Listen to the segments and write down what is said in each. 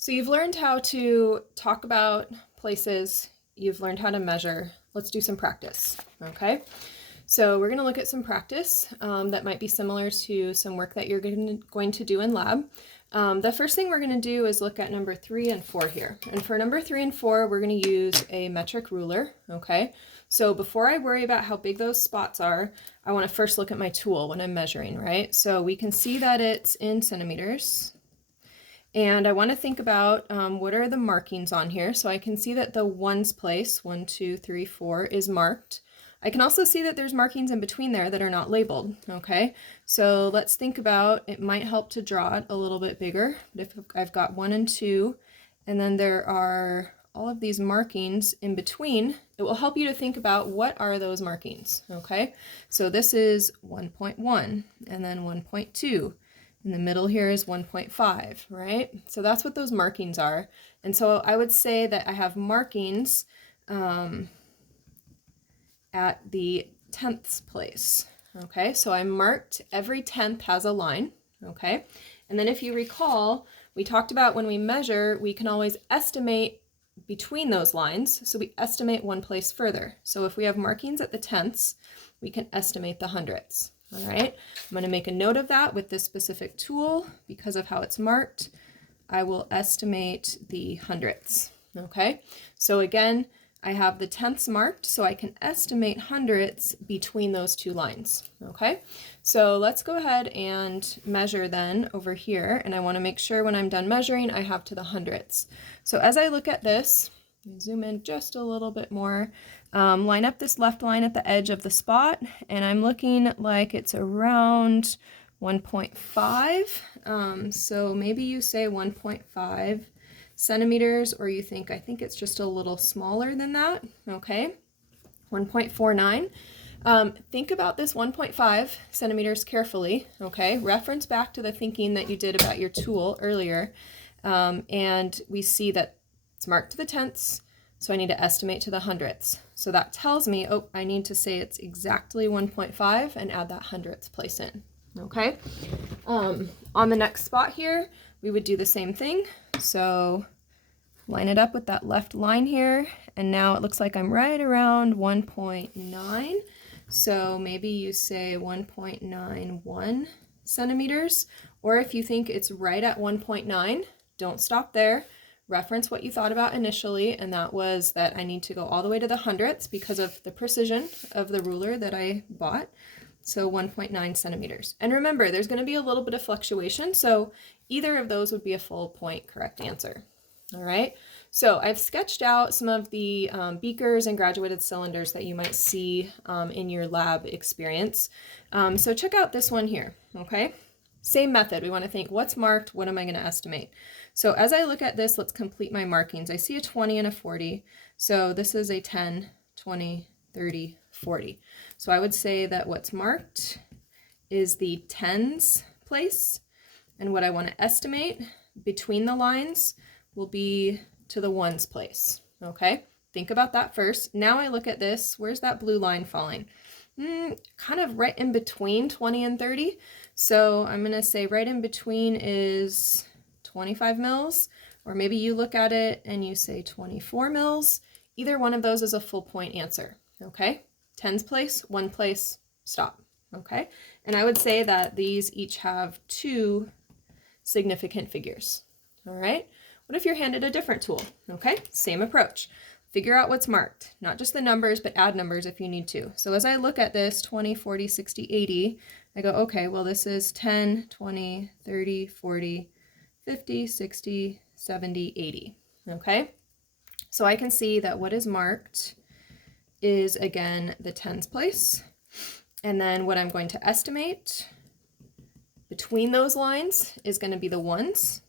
So you've learned how to talk about places, you've learned how to measure. Let's do some practice, okay? So we're gonna look at some practice that might be similar to some work that you're going to do in lab. The first thing we're gonna do is look at number 3 and 4 here. And for number 3 and 4, we're gonna use a metric ruler, okay? So before I worry about how big those spots are, I wanna first look at my tool when I'm measuring, right? So we can see that it's in centimeters. And I want to think about what are the markings on here. So I can see that the ones place, 1, 2, 3, 4, is marked. I can also see that there's markings in between there that are not labeled, okay? So let's think about, it might help to draw it a little bit bigger. But if I've got 1 and 2, and then there are all of these markings in between, it will help you to think about what are those markings, okay? So this is 1.1, and then 1.2. In the middle here is 1.5, right? So that's what those markings are. And so I would say that I have markings at the tenths place, okay? So I marked every tenth has a line, okay? And then if you recall, we talked about when we measure, we can always estimate between those lines. So we estimate one place further. So if we have markings at the tenths, we can estimate the hundredths. All right, I'm going to make a note of that with this specific tool because of how it's marked. I will estimate the hundredths. Okay, so again, I have the tenths marked, so I can estimate hundredths between those two lines. Okay, so let's go ahead and measure then over here, and I want to make sure when I'm done measuring, I have to the hundredths. So as I look at this, zoom in just a little bit more. Line up this left line at the edge of the spot, and I'm looking like it's around 1.5. So maybe you say 1.5 centimeters, or you think, I think it's just a little smaller than that, okay? 1.49. Think about this 1.5 centimeters carefully, okay? Reference back to the thinking that you did about your tool earlier, and we see that it's marked to the tenths, so I need to estimate to the hundredths. So that tells me, oh, I need to say it's exactly 1.5 and add that hundredths place in, okay? On the next spot here, we would do the same thing. So line it up with that left line here, and now it looks like I'm right around 1.9. So maybe you say 1.91 centimeters, or if you think it's right at 1.9, don't stop there. Reference what you thought about initially, and that was that I need to go all the way to the hundredths because of the precision of the ruler that I bought. So 1.9 centimeters. And remember, there's going to be a little bit of fluctuation, so either of those would be a full point correct answer. All right, so I've sketched out some of the beakers and graduated cylinders that you might see in your lab experience. So check out this one here, okay? Same method. We want to think, what's marked? What am I going to estimate? So as I look at this, let's complete my markings. I see a 20 and a 40. So this is a 10, 20, 30, 40. So I would say that what's marked is the tens place. And what I want to estimate between the lines will be to the ones place. Okay? Think about that first. Now I look at this. Where's that blue line falling? Kind of right in between 20 and 30. So I'm going to say right in between is 25 mils, or maybe you look at it and you say 24 mils. Either one of those is a full point answer, okay? Tens place, one place, stop, okay? And I would say that these each have 2 significant figures, all right? What if you're handed a different tool, okay? Same approach. Figure out what's marked, not just the numbers, but add numbers if you need to. So as I look at this 20, 40, 60, 80, I go, okay, well, this is 10, 20, 30, 40, 50, 60, 70, 80, okay? So I can see that what is marked is, again, the tens place. And then what I'm going to estimate between those lines is going to be the ones.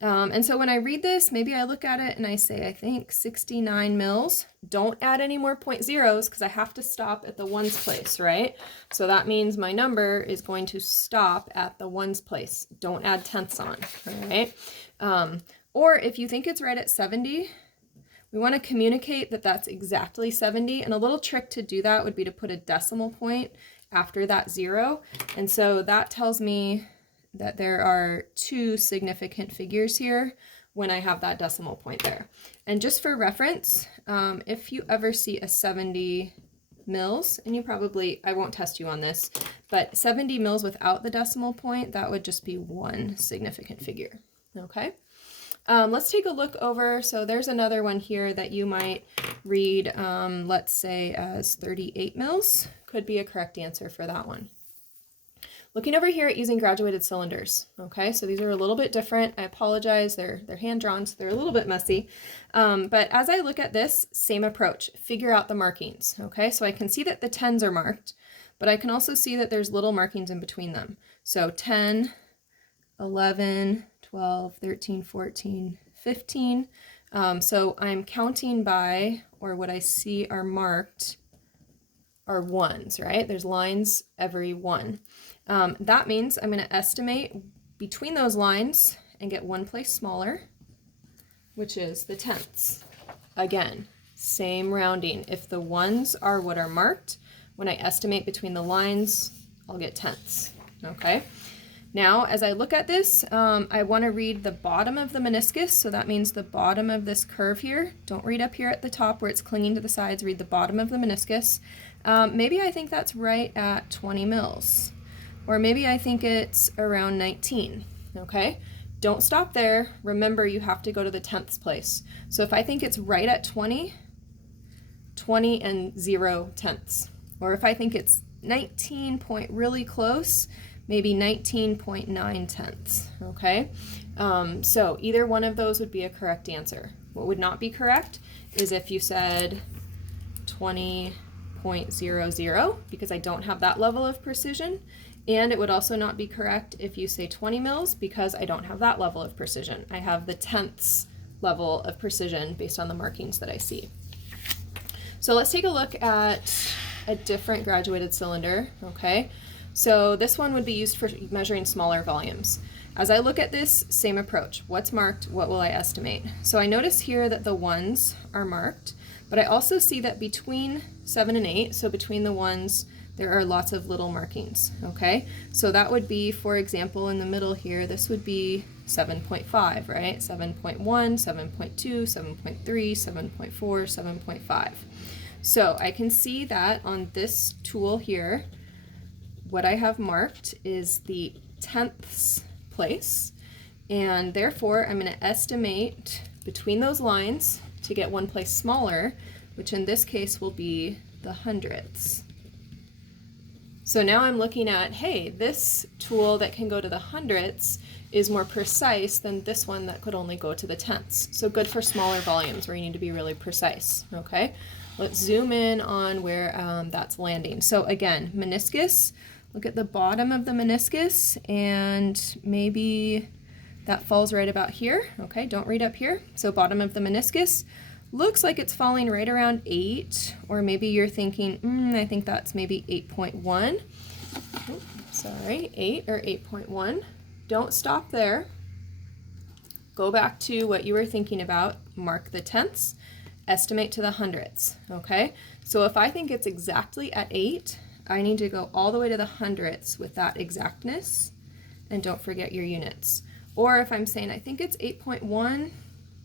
And so when I read this, maybe I look at it and I say, I think 69 mils. Don't add any more point zeros because I have to stop at the ones place, right? So that means my number is going to stop at the ones place. Don't add tenths on, all right? Or if you think it's right at 70, we want to communicate that that's exactly 70. And a little trick to do that would be to put a decimal point after that 0. And so that tells me that there are 2 significant figures here when I have that decimal point there. And just for reference, if you ever see a 70 mils, and you probably, I won't test you on this, but 70 mils without the decimal point, that would just be 1 significant figure, okay? Let's take a look over. So there's another one here that you might read, let's say as 38 mils, could be a correct answer for that one. Looking over here at using graduated cylinders, okay, so these are a little bit different. I apologize, they're hand-drawn, so they're a little bit messy. But as I look at this, same approach, figure out the markings, okay? So I can see that the 10s are marked, but I can also see that there's little markings in between them. So 10, 11, 12, 13, 14, 15. So I'm counting by, or what I see are marked are 1s, right? There's lines every 1. That means I'm going to estimate between those lines and get 1 place smaller, which is the 10ths. Again, same rounding. If the 1s are what are marked, when I estimate between the lines, I'll get 10ths, okay? Now, as I look at this, I want to read the bottom of the meniscus, so that means the bottom of this curve here. Don't read up here at the top where it's clinging to the sides, read the bottom of the meniscus. Maybe I think that's right at 20 mils, or maybe I think it's around 19, okay? Don't stop there. Remember, you have to go to the 10ths place. So if I think it's right at 20, 20 and 0 tenths. Or if I think it's 19 point really close, maybe 19.9 tenths, okay? So either one of those would be a correct answer. What would not be correct is if you said 20.00, because I don't have that level of precision, and it would also not be correct if you say 20 mils, because I don't have that level of precision. I have the tenths level of precision based on the markings that I see. So let's take a look at a different graduated cylinder, okay? So this one would be used for measuring smaller volumes. As I look at this, same approach. What's marked? What will I estimate? So I notice here that the 1s are marked, but I also see that between 7 and 8, so between the 1s, there are lots of little markings, okay? So that would be, for example, in the middle here, this would be 7.5, right? 7.1, 7.2, 7.3, 7.4, 7.5. So I can see that on this tool here, what I have marked is the 10ths place, and therefore I'm going to estimate between those lines to get 1 place smaller, which in this case will be the hundredths. So now I'm looking at, hey, this tool that can go to the hundredths is more precise than this one that could only go to the tenths. So good for smaller volumes where you need to be really precise, okay? Let's zoom in on where that's landing. So again, meniscus, look at the bottom of the meniscus, and maybe that falls right about here, okay? Don't read up here. So bottom of the meniscus, looks like it's falling right around 8, or maybe you're thinking, I think that's maybe 8.1. Oh, sorry, 8 or 8.1. Don't stop there. Go back to what you were thinking about. Mark the tenths, estimate to the hundredths, okay? So if I think it's exactly at 8, I need to go all the way to the hundredths with that exactness, and don't forget your units. Or if I'm saying I think it's 8.1,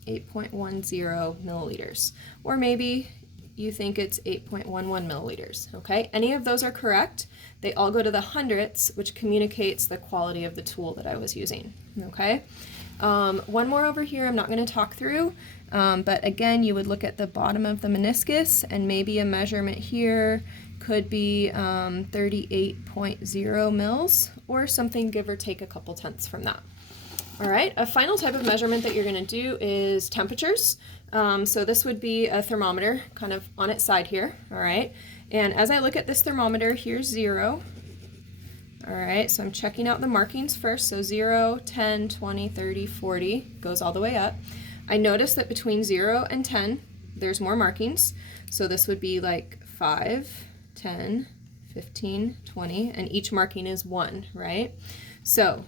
8.10 milliliters, or maybe you think it's 8.11 milliliters, okay? Any of those are correct. They all go to the hundredths, which communicates the quality of the tool that I was using, okay? One more over here I'm not going to talk through, but again, you would look at the bottom of the meniscus, and maybe a measurement here could be 38.0 mils, or something give or take a couple tenths from that. All right, a final type of measurement that you're going to do is temperatures. So this would be a thermometer kind of on its side here, all right? And as I look at this thermometer, here's 0. All right, so I'm checking out the markings first. So 0, 10, 20, 30, 40, goes all the way up. I notice that between 0 and 10, there's more markings. So this would be like 5, 10, 15, 20, and each marking is 1, right? So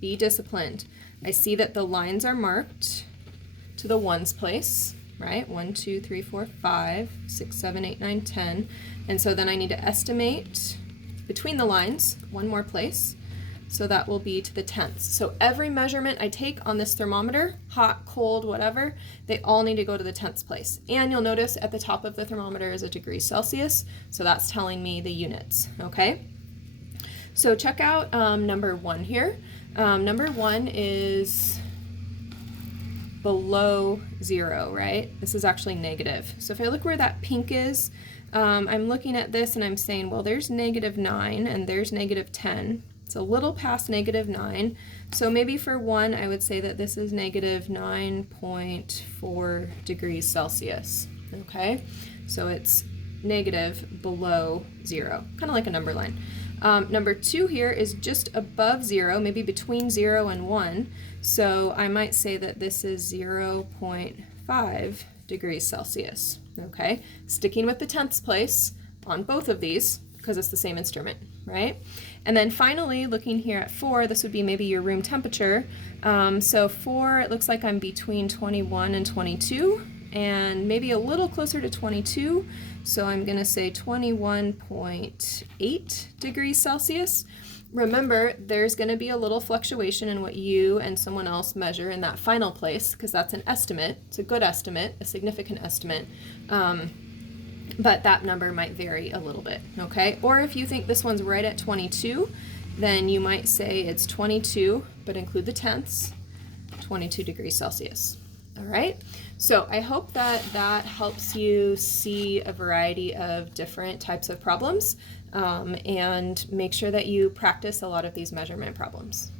be disciplined. I see that the lines are marked to the 1s place, right? 1, 2, 3, 4, 5, 6, 7, 8, 9, 10. And so then I need to estimate between the lines 1 more place. So that will be to the tenths. So every measurement I take on this thermometer, hot, cold, whatever, they all need to go to the tenths place. And you'll notice at the top of the thermometer is a degrees Celsius, so that's telling me the units, okay? So check out number 1 here. Number 1 is below 0, right? This is actually negative. So if I look where that pink is, I'm looking at this and I'm saying, well, there's -9 and there's -10. It's a little past -9. So maybe for 1, I would say that this is -9.4 degrees Celsius, okay? So it's negative below 0, kind of like a number line. Number 2 here is just above 0, maybe between 0 and 1. So I might say that this is 0.5 degrees Celsius, okay? Sticking with the tenths place on both of these because it's the same instrument, right? And then finally, looking here at 4, this would be maybe your room temperature. So 4, it looks like I'm between 21 and 22, and maybe a little closer to 22. So I'm going to say 21.8 degrees Celsius. Remember, there's going to be a little fluctuation in what you and someone else measure in that final place, because that's an estimate. It's a good estimate, a significant estimate. But that number might vary a little bit, okay? Or if you think this one's right at 22, then you might say it's 22, but include the tenths, 22 degrees Celsius. All right, so I hope that that helps you see a variety of different types of problems, and make sure that you practice a lot of these measurement problems.